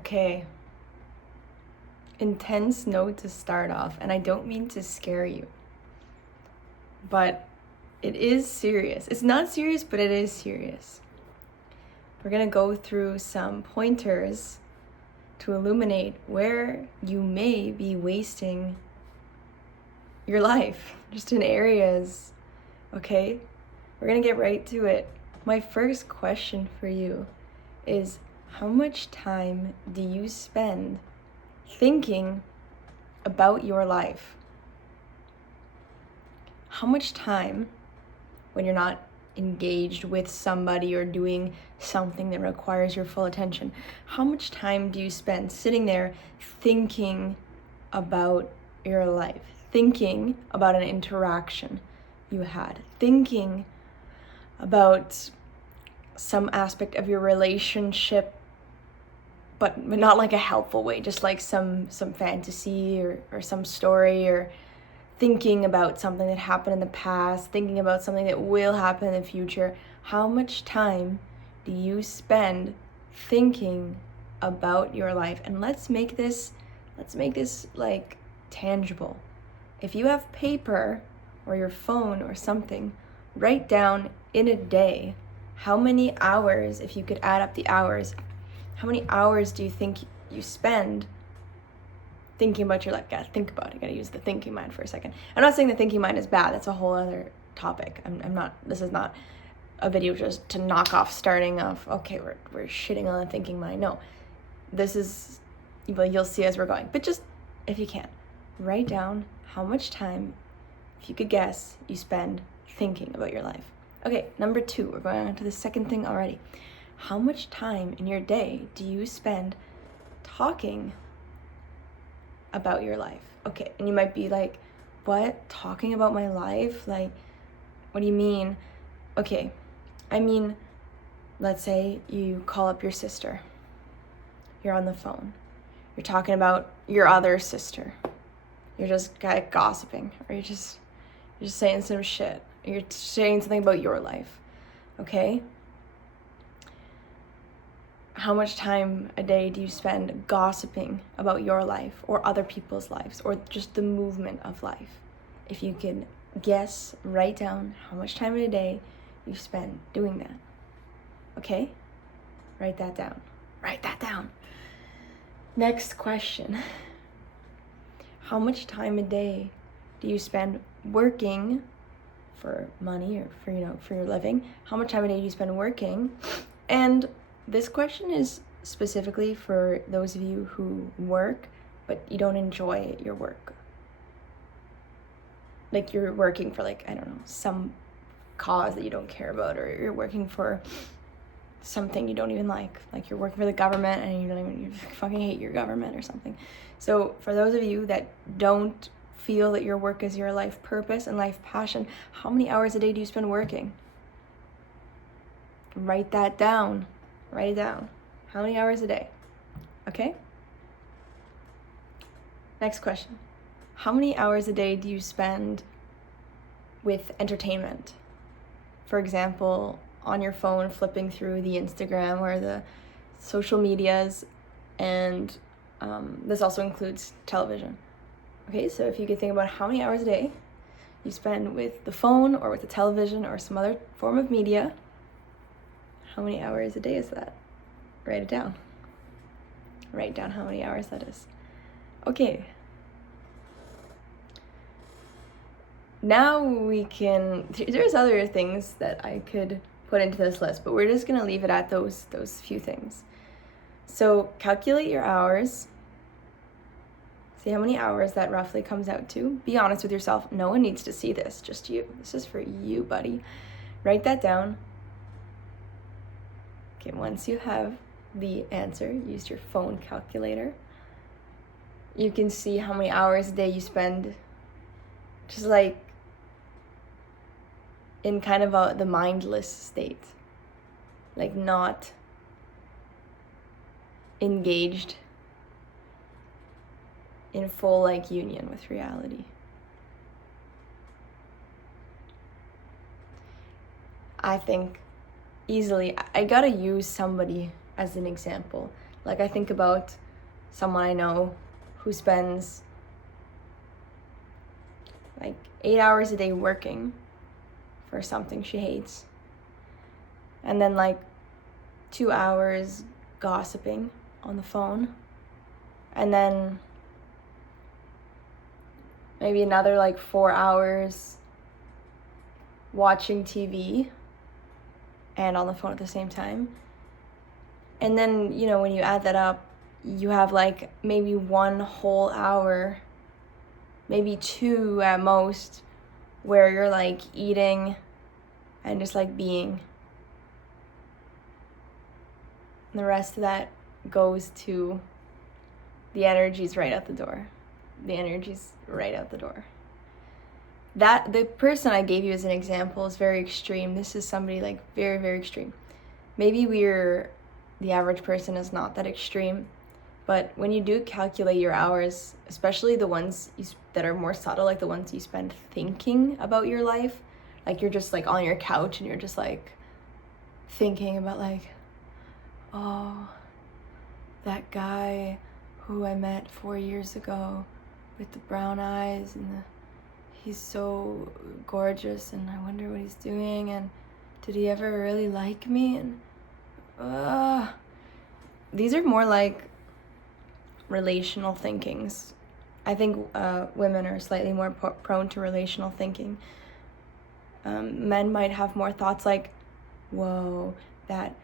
Okay. Intense note to start off, and I don't mean to scare you, but it is serious. It's not serious, but it is serious. We're gonna go through some pointers to illuminate where you may be wasting your life, just in areas, okay? We're gonna get right to it. My first question for you is, how much time do you spend thinking about your life? How much time, when you're not engaged with somebody or doing something that requires your full attention, how much time do you spend sitting there thinking about your life, thinking about an interaction you had, thinking about some aspect of your relationship, but not like a helpful way, just like some fantasy or some story, or thinking about something that happened in the past, thinking about something that will happen in the future? How much time do you spend thinking about your life? And let's make this like tangible. If you have paper or your phone or something, write down in a day how many hours, if you could add up the hours, how many hours do you think you spend thinking about your life? Gotta think about it. Gotta use the thinking mind for a second. I'm not saying the thinking mind is bad. That's a whole other topic. I'm not. This is not a video just to knock off starting off. Okay, we're shitting on the thinking mind. No, this is. Well, you'll see as we're going. But just if you can, write down how much time, if you could guess, you spend thinking about your life. Okay, number 2. We're going on to the second thing already. How much time in your day do you spend talking about your life? Okay, and you might be like, what? Talking about my life? Like, what do you mean? Okay, I mean, let's say you call up your sister. You're on the phone. You're talking about your other sister. You're just gossiping, or you're just saying some shit. You're saying something about your life, okay? How much time a day do you spend gossiping about your life or other people's lives, or just the movement of life? If you can guess, write down how much time in a day you spend doing that. Okay? Write that down. Write that down. Next question. How much time a day do you spend working for money, or for your living? How much time a day do you spend working? And this question is specifically for those of you who work, but you don't enjoy your work. Like, you're working for, like, I don't know, some cause that you don't care about, or you're working for something you don't even like you're working for the government and you fucking hate your government or something. So for those of you that don't feel that your work is your life purpose and life passion, how many hours a day do you spend working? Write that down. Write it down. How many hours a day? Okay? Next question. How many hours a day do you spend with entertainment? For example, on your phone, flipping through the Instagram or the social medias, and this also includes television. Okay, so if you could think about how many hours a day you spend with the phone or with the television or some other form of media, how many hours a day is that? Write it down. Write down how many hours that is. Okay. Now we can, there's other things that I could put into this list, but we're just gonna leave it at those few things. So calculate your hours. See how many hours that roughly comes out to. Be honest with yourself. No one needs to see this, just you. This is for you, buddy. Write that down. Okay, once you have the answer, use your phone calculator. You can see how many hours a day you spend just like in kind of the mindless state, like not engaged in full like union with reality. I think easily, I gotta use somebody as an example Like, I think about someone I know who spends like 8 hours a day working for something she hates, and then like 2 hours gossiping on the phone, and then maybe another like 4 hours watching TV and on the phone at the same time. And then, you know, when you add that up, you have like maybe 1 whole hour, maybe 2 at most, where you're like eating and just like being. And the rest of that goes to the energy's right out the door. The energy's right out the door. That the person I gave you as an example is very extreme. This is somebody like very, very extreme. Maybe the average person is not that extreme, but when you do calculate your hours, especially the ones that are more subtle, like the ones you spend thinking about your life, like you're just like on your couch and you're just like thinking about like, oh, that guy who I met 4 years ago with the brown eyes and he's so gorgeous and I wonder what he's doing and did he ever really like me? And these are more like relational thinkings. I think women are slightly more prone to relational thinking. Men might have more thoughts like, whoa, that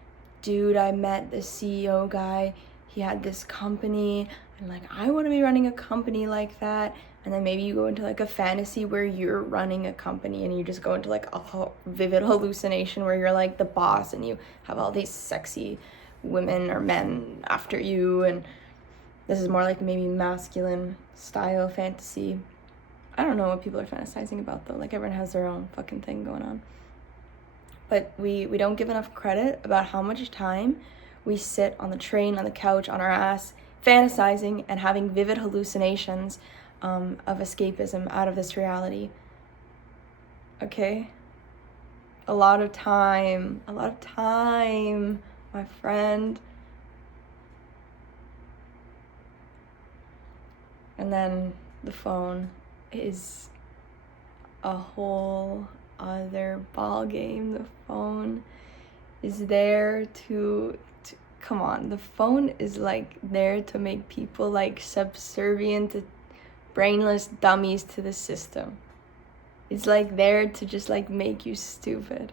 dude I met, the CEO guy, he had this company and like I want to be running a company like that. And then maybe you go into like a fantasy where you're running a company and you just go into like a vivid hallucination where you're like the boss and you have all these sexy women or men after you. And this is more like maybe masculine style fantasy. I don't know what people are fantasizing about though. Like everyone has their own fucking thing going on. But we don't give enough credit about how much time we sit on the train, on the couch, on our ass, fantasizing and having vivid hallucinations of escapism out of this reality. Okay? A lot of time, my friend. And then the phone is a whole other ball game. The phone is there to come on. The phone is like there to make people like subservient, brainless dummies to the system. It's like there to just like make you stupid.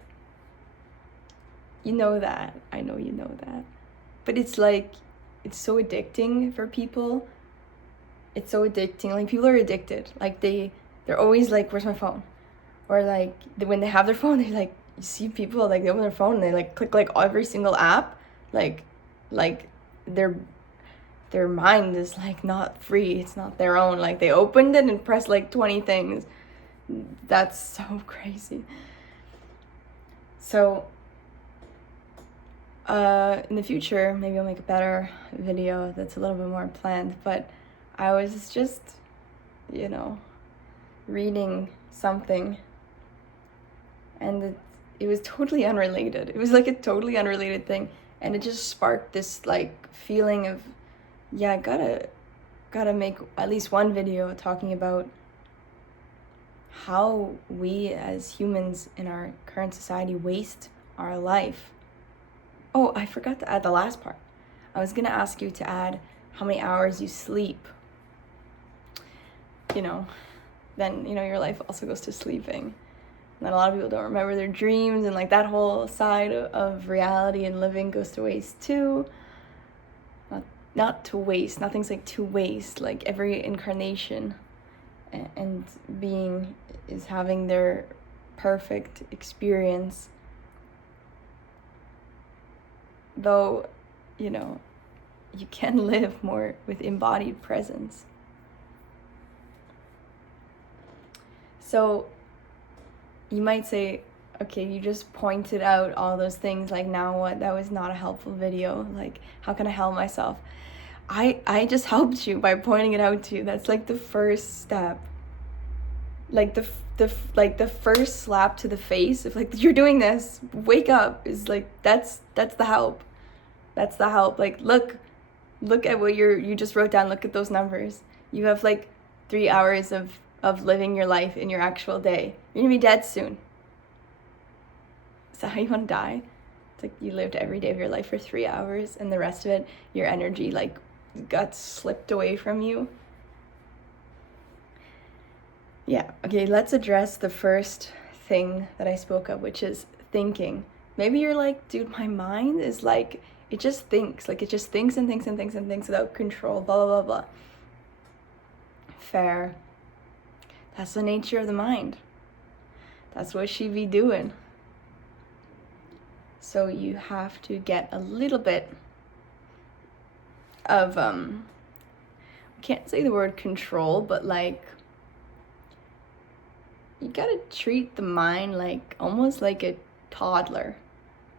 You know that. I know you know that. But it's like, it's so addicting for people. It's so addicting. Like people are addicted. Like they're always like, where's my phone? Or like when they have their phone, they like, you see people like they open their phone and they like click like every single app. Like their mind is like not free. It's not their own. Like they opened it and pressed like 20 things. That's so crazy. So in the future, maybe I'll make a better video that's a little bit more planned, but I was just, you know, reading something and it was totally unrelated. It was like a totally unrelated thing, and it just sparked this like feeling of, yeah, gotta make at least one video talking about how we as humans in our current society waste our life. Oh, I forgot to add the last part. I was gonna ask you to add how many hours you sleep. You know, then, you know, your life also goes to sleeping. And then a lot of people don't remember their dreams, and like that whole side of reality and living goes to waste too. Not to waste, nothing's like to waste. Like every incarnation and being is having their perfect experience. Though, you know, you can live more with embodied presence. So you might say, okay, you just pointed out all those things, like now what? That was not a helpful video. Like, how can I help myself? I just helped you by pointing it out to you. That's like the first step. Like the first slap to the face of like, you're doing this, wake up, is like that's the help. That's the help. Like, look, Look at what you just wrote down. Look at those numbers. You have like 3 hours of living your life in your actual day. You're gonna be dead soon. Is that how you want to die? It's like you lived every day of your life for 3 hours and the rest of it, your energy like got slipped away from you. Yeah, okay, let's address the first thing that I spoke of, which is thinking. Maybe you're like, dude, my mind is like, it just thinks and thinks and thinks and thinks without control, blah, blah, blah, blah. Fair. That's the nature of the mind. That's what she be doing. So you have to get a little bit of, I can't say the word control, but like, you gotta treat the mind like, almost like a toddler,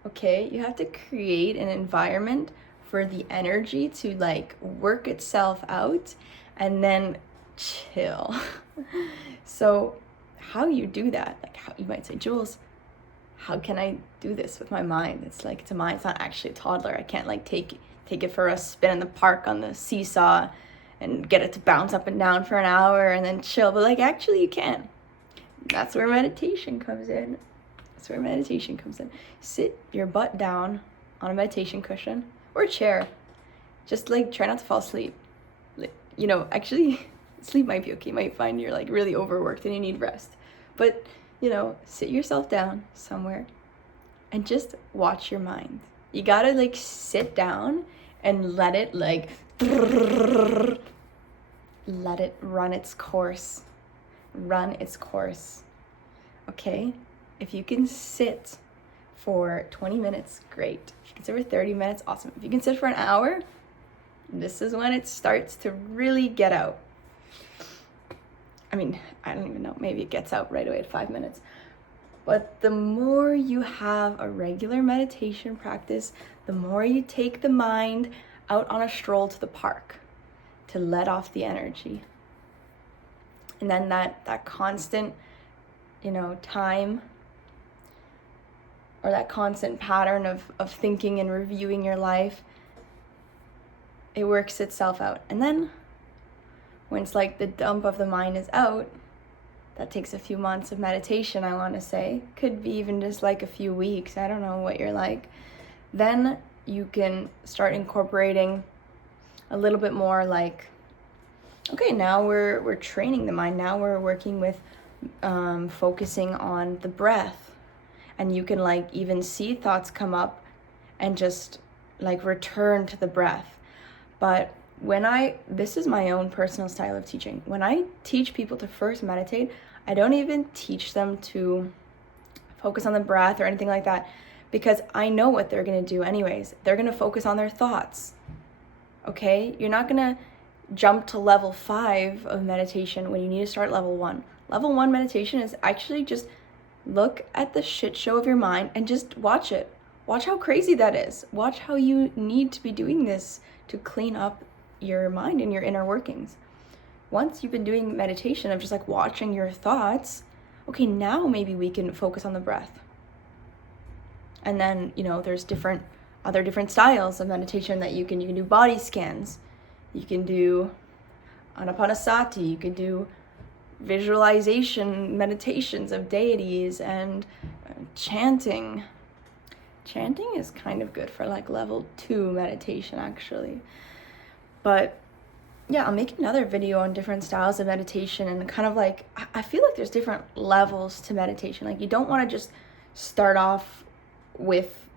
okay? You have to create an environment for the energy to like work itself out and then chill. So how you do that, like how you might say, Jules, how can I do this with my mind? It's like, it's a mind, it's not actually a toddler. I can't like take it for a spin in the park on the seesaw and get it to bounce up and down for an hour and then chill. But like, actually you can. That's where meditation comes in. Sit your butt down on a meditation cushion or a chair. Just like try not to fall asleep. You know, actually sleep might be okay. You might find you're like really overworked and you need rest. But, you know, sit yourself down somewhere and just watch your mind. You gotta like sit down and let it like, let it run its course. Okay? If you can sit for 20 minutes, great. If you can sit for 30 minutes, awesome. If you can sit for an hour, this is when it starts to really get out. I mean, I don't even know, maybe it gets out right away at 5 minutes. But the more you have a regular meditation practice, the more you take the mind out on a stroll to the park to let off the energy. And then that constant, you know, time or that constant pattern of thinking and reviewing your life, it works itself out. And then when it's like the dump of the mind is out, that takes a few months of meditation, I want to say. Could be even just like a few weeks. I don't know what you're like. Then you can start incorporating a little bit more like, okay, now we're training the mind. Now we're working with focusing on the breath. And you can like even see thoughts come up and just like return to the breath. But this is my own personal style of teaching. When I teach people to first meditate, I don't even teach them to focus on the breath or anything like that, because I know what they're going to do anyways. They're going to focus on their thoughts. Okay? You're not going to jump to level 5 of meditation when you need to start level 1. Level 1 meditation is actually just look at the shit show of your mind and just watch it. Watch how crazy that is. Watch how you need to be doing this to clean up your mind and your inner workings. Once you've been doing meditation of just like watching your thoughts, okay, now maybe we can focus on the breath. And then, you know, there's other different styles of meditation that you can do body scans, you can do anapanasati, you can do visualization meditations of deities and chanting. Chanting is kind of good for like level 2 meditation actually. But yeah, I'll make another video on different styles of meditation and kind of like, I feel like there's different levels to meditation. Like you don't want to just start off with,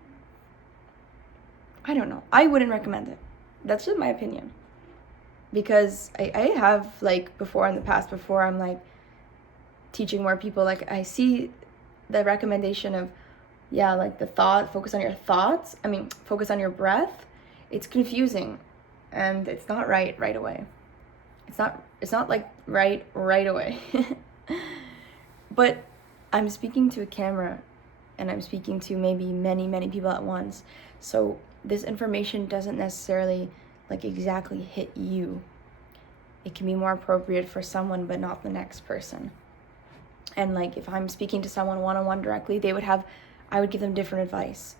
I don't know, I wouldn't recommend it. That's just my opinion. Because I have like before in the past, before I'm like teaching more people, like I see the recommendation of, yeah, like the thought, focus on your thoughts. Focus on your breath. It's confusing and it's not right away. It's not like right away. But I'm speaking to a camera and I'm speaking to maybe many people at once. So this information doesn't necessarily like exactly hit you. It can be more appropriate for someone but not the next person. And like if I'm speaking to someone one-on-one directly, I would give them different advice.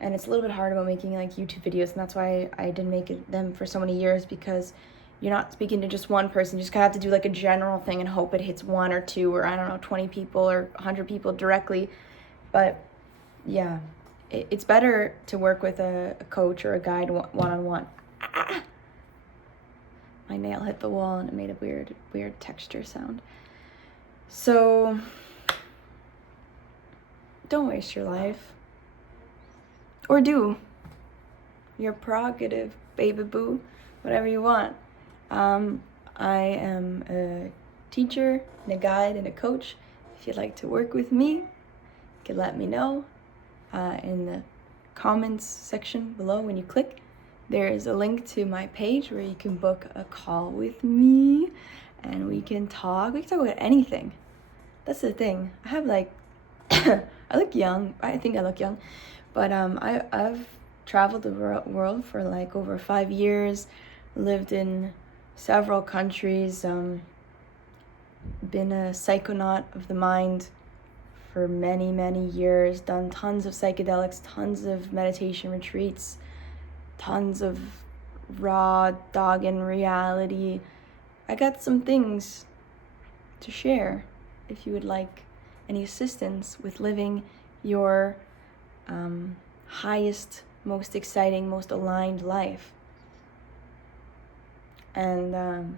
And it's a little bit hard about making like YouTube videos, and that's why I didn't make them for so many years, because you're not speaking to just one person. You just kind of have to do like a general thing and hope it hits 1 or 2 or, I don't know, 20 people or 100 people directly. But yeah, it's better to work with a coach or a guide one-on-one. Ah! My nail hit the wall and it made a weird texture sound. So don't waste your life. Or do. Your prerogative, baby boo. Whatever you want. I am a teacher and a guide and a coach. If you'd like to work with me, you can let me know in the comments section below. When you click, there is a link to my page where you can book a call with me and we can talk. We can talk about anything. That's the thing. I have like, I look young. I think I look young. But I've traveled the world for like over 5 years, lived in several countries, been a psychonaut of the mind for many years, done tons of psychedelics, tons of meditation retreats, tons of raw dogging reality. I got some things to share if you would like any assistance with living your highest, most exciting, most aligned life. And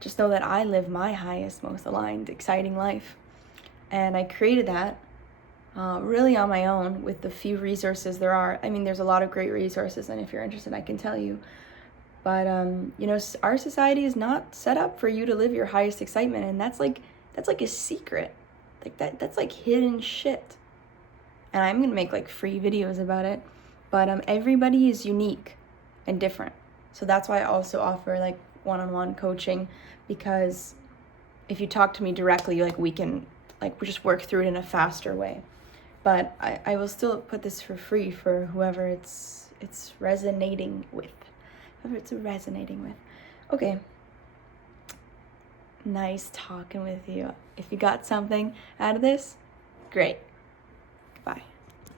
just know that I live my highest, most aligned, exciting life. And I created that really on my own with the few resources there are. I mean, there's a lot of great resources, and if you're interested, I can tell you. But you know, our society is not set up for you to live your highest excitement, and that's like a secret. Like that's like hidden shit. And I'm gonna make like free videos about it. But everybody is unique and different. So that's why I also offer like one-on-one coaching, because if you talk to me directly, like we just work through it in a faster way. But I will still put this for free for whoever it's resonating with. Whoever it's resonating with. Okay. Nice talking with you. If you got something out of this, great.